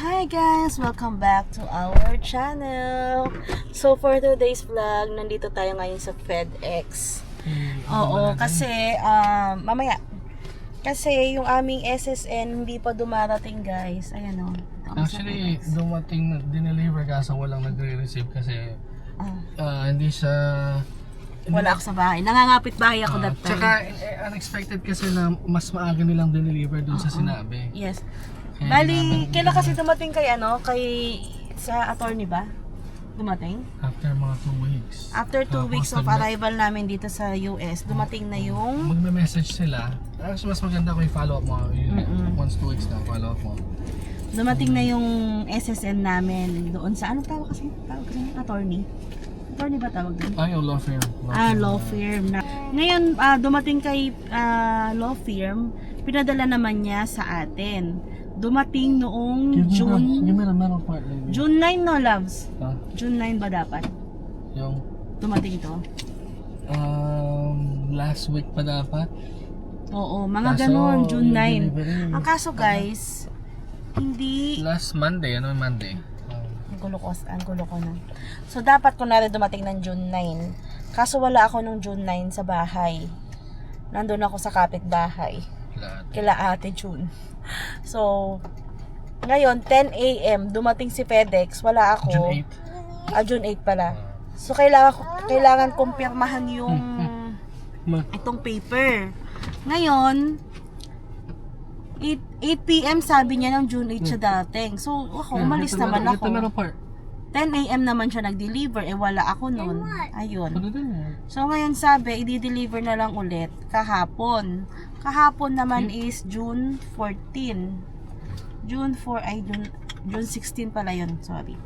Hi guys! Welcome back to our channel. So for today's vlog, nandito tayo ngayon sa FedEx. Oo, kasi mamaya. Kasi yung aming SSN hindi pa dumarating guys. Ayan o. Actually, dumating na dineliver kaso walang nagre-receive kasi hindi siya... Wala ako sa bahay. Nangangapit bahay ako that time. Tsaka unexpected kasi na mas maaga nilang dineliver dun sa sinabi. Yes. Kaya Bali, kailan kasi dumating kay sa attorney ba? Dumating? After mga 2 weeks. After 2 weeks of arrival namin dito sa US, dumating na yung... Magme-message sila. Actually, mas maganda kung i-follow up mo. Once 2 weeks na, follow up mo. Dumating na yung SSN namin doon sa... Anong tawag kasi? Attorney? Attorney ba tawag doon? Yung law firm. Law firm. Ngayon, dumating kay law firm, pinadala naman niya sa atin. Dumating noong June... Give me the middle part, baby. June 9 no, loves? Huh? June 9 ba dapat? Yung... Dumating to? Last week pa dapat. Oo, mga Kaso, ganun, June 9. delivery. Ang kaso guys, hindi... Last Monday, Monday? Ang gulo ko na. So dapat kunwari dumating ng June 9. Kaso wala ako nung June 9 sa bahay. Nandun ako sa kapitbahay. Kila Ate June. So, ngayon, 10 a.m. dumating si FedEx. Wala ako. June 8? June 8 pala. So, kailangan kumpirmahan yung itong paper. Ngayon, 8 p.m. sabi niya ng June 8 siya dating. So, ako, umalis naman ako. 10 a.m. naman siya nag-deliver. Wala ako noon. Ayun. So, ngayon sabi, i-deliver na lang ulit kahapon. Kahapon naman is June 14. June 16 pala yun. Sorry.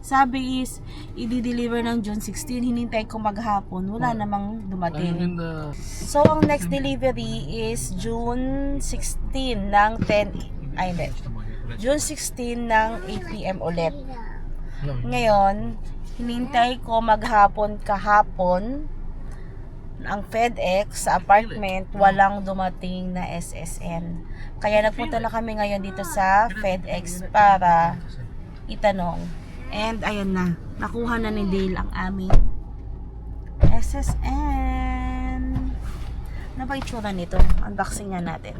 Sabi is, i-deliver ng June 16. Hinintay ko maghapon. Wala namang dumating. So, ang next delivery is June 16 ng 10... Ay, hindi. June 16 ng 8 p.m. ulit. Ngayon, hinintay ko maghapon kahapon ang FedEx sa apartment, walang dumating na SSN. Kaya nagpunta na kami ngayon dito sa FedEx para itanong. And ayun na, nakuha na ni Dale ang aming SSN. Ano ba itsura nito? Unboxing nga natin.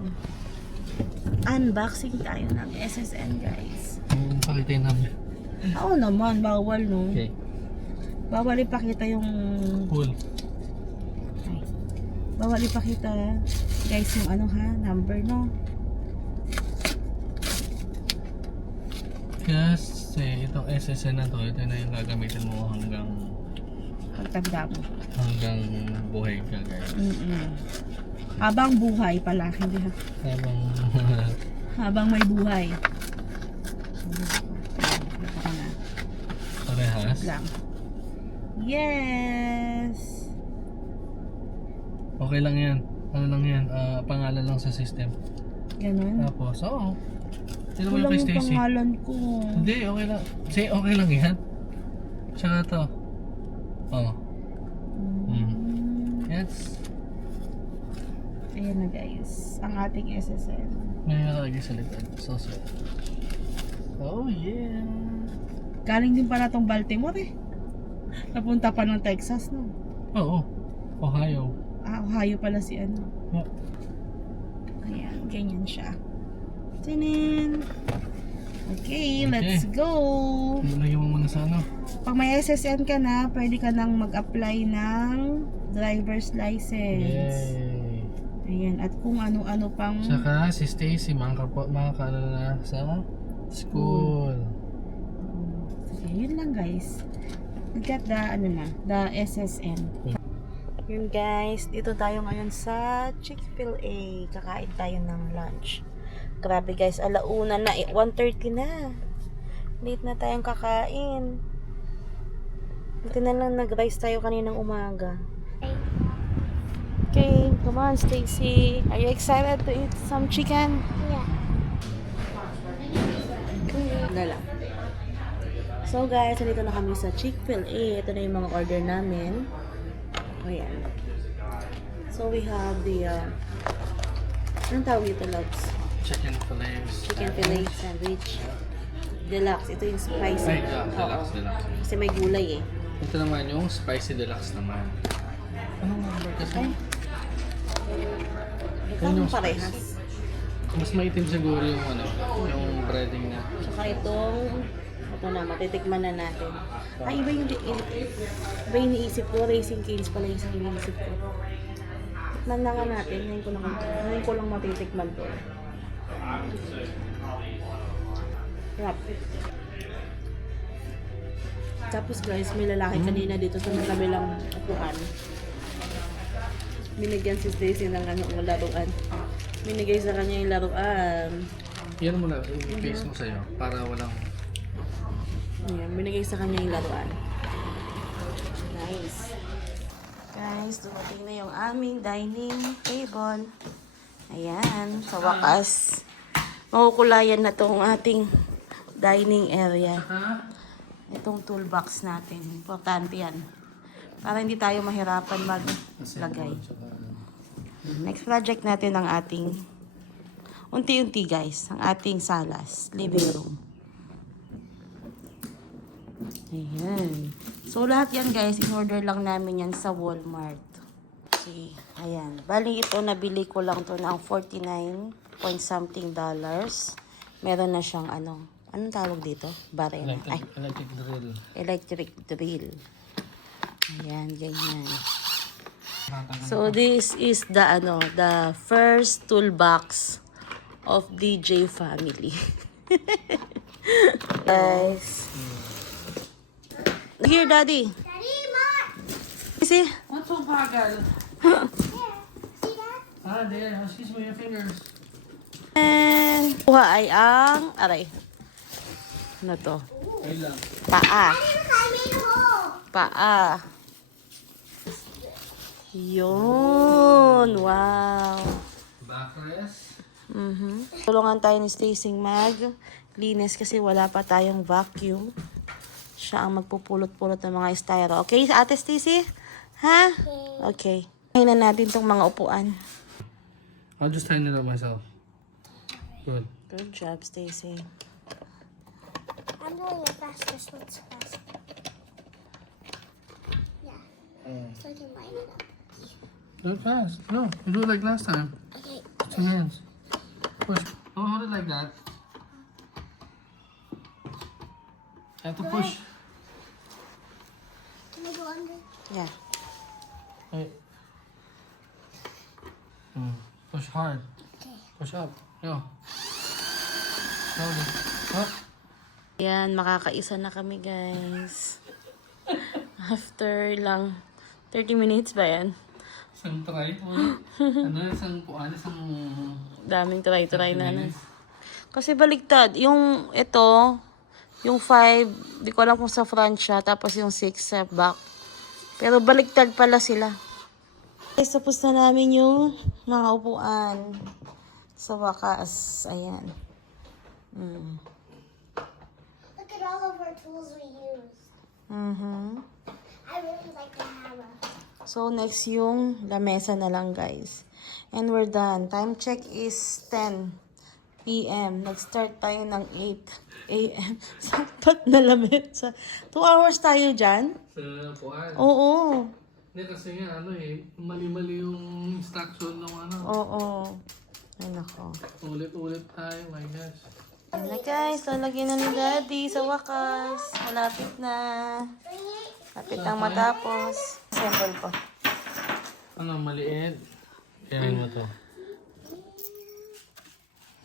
Unboxing tayo ng SSN guys. Pakitain namin. Oo naman, bawal no. Okay. Bawal ipakita yung... Cool. Ay. Bawal ipakita guys yung number no. Kasi itong SSN na to, ito na yung gagamitin mo hanggang Pagtanda mo. hanggang buhay ka guys. Habang buhay pala, hindi ha. Habang may buhay. Parehas? Lang. Yes! Okay lang yan. Ano lang yan? Pangalan lang sa system. Ganun? Tapos, oo. Sino mo Kulang yung kay yung Stacy? pangalan ko. Hindi, okay lang. Say, okay lang yan. Tsaka to. Oh. Yes. Ayan na guys. Ang ating SSN. May nakalagay sa likod. So sweet. Oh yeah. Galing din pala tong Baltimore eh. Napunta pa ng Texas no? Oo. Ohio. Ohio pala si ano. Yeah. Ayan, ganyan siya. Tinin. Okay, let's go. Lagyan mo muna sa ano. Pag may SSN ka na, pwede ka nang mag-apply ng driver's license. Yay. Ayan, at kung ano-ano pang... Saka si Stacy, makakaano na sa school. Sige, yun lang guys. We got the, the SSN. Yun guys, dito tayo ngayon sa Chick-fil-A. Kakain tayo ng lunch. Grabe guys, alauna na, 1:30 na. Late na tayong kakain. Buti na lang nag-rice tayo kaninang umaga. Okay, come on Stacy. Are you excited to eat some chicken? Yeah. Gala. So guys, nandito na kami sa Chick-fil-A. Ito na yung mga order namin. Ayan. So we have the anong tawag ito, loves? Chicken fillets. Chicken fillet sandwich. Deluxe. Ito yung spicy. Ay, deluxe, deluxe. Kasi may gulay eh. Ito naman yung spicy deluxe naman. Anong number kasi? Itong parehas. Mas maitim siguro yung ano, yung breading niya. Tsaka ito na, matitikman na natin. Ay, iba yung iniisip ko. Racing Canes pala yung isang iniisip ko. Tikman na nga natin. Ngayon ko lang matitikman to. Wrap. Tapos guys, may lalaki kanina dito sa kabilang upuan. Binigyan si Stacy ng laruan. Binigay sa kanya yung laruan. Yan mo lang, yung face mo sa'yo, para walang... Ayan, binigay sa kanya yung laruan. Nice. Guys, dumating na yung aming dining table. Ayan, sa wakas. Makukulayan na tong ating dining area. Itong toolbox natin. Importante yan. Para hindi tayo mahirapan maglagay. Next project natin ang ating unti-unti guys. Ang ating salas. Living room. Ayan. So lahat yan guys, in-order lang namin yan sa Walmart. Okay. Ayan. Bali ito, nabili ko lang to ng 49 point something dollars. Meron na siyang anong tawag dito? Barena. Electric drill. Electric drill. Ayan, ganyan. So this is the first toolbox of DJ family. Guys. Here, Daddy. Daddy, look! See? What's so bagal? Here, see that? There. Excuse me, your fingers. And kuha ay ang aray. Ano to? Wait lang. Paa. I made a hole! Paa. Yun. Wow. Backrest. Tulungan tayo ni Stacy mag-linis kasi wala pa tayong vacuum. Siya ang magpupulot-pulot ng mga styro. Okay, Ate Stacy? Ha? Okay. Ngayon na natin tong mga upuan. I'll just tighten it up myself. Good. Good job, Stacy. I'm doing it fast. This one's fast. Yeah, so I can line it up. Do it fast. No, you do it like last time. Okay, Two hands. Push. Don't hold it like that. You have to push. can I go under? Yeah. Wait. Push hard. Okay. Push up. Go. Slowly. Up. Yan, makakaisa na kami, guys. After lang 30 minutes ba yan? Isang try. Ano isang puan? Isang... Daming try-try na. Kasi baligtad. Yung ito, yung 5, di ko alam kung sa front siya, tapos yung 6 sa back. Pero baligtad pala sila. Guys, tapos na namin yung mga upuan. Sa wakas. Ayan. Look at all of our tools we used. I really like the hammer. So, next yung lamesa na lang, guys. And we're done. Time check is 10 p.m. Nag-start tayo ng 8 a.m. Sapat na lamesa. 2 hours tayo dyan? Sa puan. Oo. Hindi kasi nga mali-mali yung instruction ng Oo. Ay, nako. Ulit-ulit tayo, my gosh. Ayan na, guys. Lalagyan na ni Daddy sa wakas. Malapit na. Malapit ang matapos. Assemble ko. Maliit. Kaya mo to.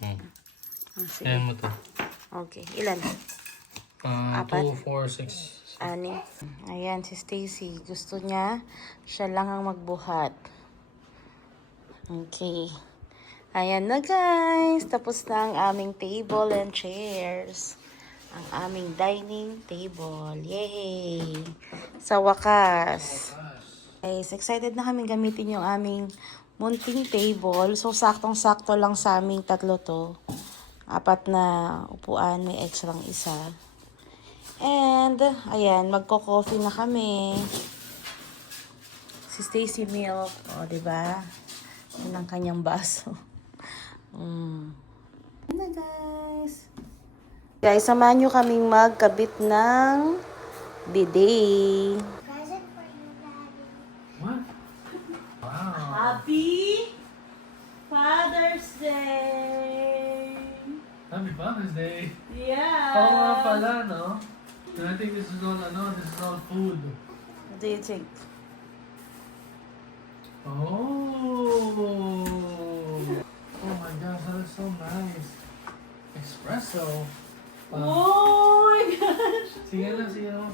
Sige. Kaya mo to. Okay. Ilan? Apat? 2, 4, 6. Ani. Ayan, si Stacy. Gusto niya, siya lang ang magbuhat. Okay. Ayan na, guys. Tapos na ang aming table and chairs. Ang aming dining table. Yay! Sa wakas. Guys, excited na kami gamitin yung aming munting table. So, saktong-sakto lang sa aming tatlo to. 4 na upuan, may extrang isa. And, ayan, magko-coffee na kami. Si Stacy milk. O, diba? Yan ang kanyang baso. Ano, guys? Guys, samahan nyo kaming magkabit ng bidet. Present for you, Daddy. What? Wow. Happy Father's Day! Happy Father's Day. Yeah! Oo nga pala, no? And I think this is all, this is all food. What do you think? Oh! Oh my gosh, that is so nice. Espresso. Oh my gosh! Sige na, sige na.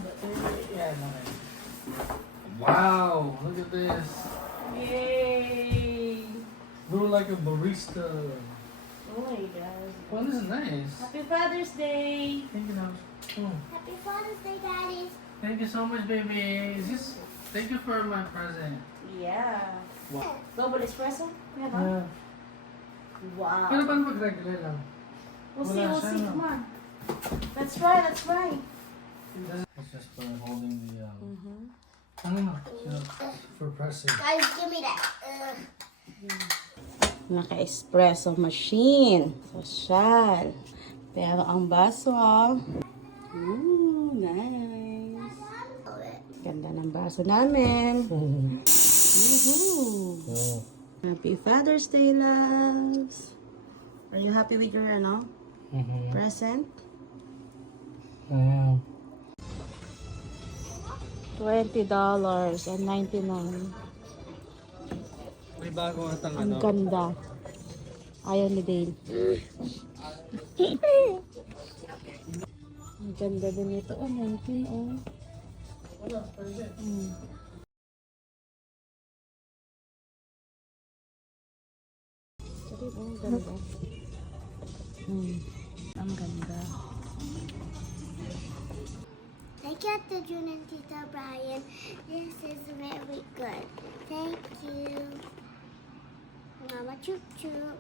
Yan, okay. Wow! Look at this. Yay! We're like a barista. Oh my gosh. Well, this is nice. Happy Father's Day! Thank you, Nams. Oh, Happy Father's Day, Daddy. thank you so much, baby. Thank you for my present. Yeah. Wow. Double espresso? Kuya ba? Pero Wow. paano pag regular lang? We'll see, Wala we'll siya, see. no? Come on. Let's try, let's try. It's just for holding the, ano na, for pressing. Guys, give me that. Naka-espresso machine. Social. Pero ang baso, ooh, nice. Ganda ng baso namin. Woohoo. Oh. Happy Father's Day, loves. Are you happy with your, present? Ayan. $20.99. May bago atang Ang ganda. Ayaw ni Dale. Ang ganda din ito. Oh, 19, oh. Mm. Sabi, oh, ang ganda. Ang ganda. Thank you, Tita June and Tita Brian. This is very good. Thank you. Mama Chup Chup.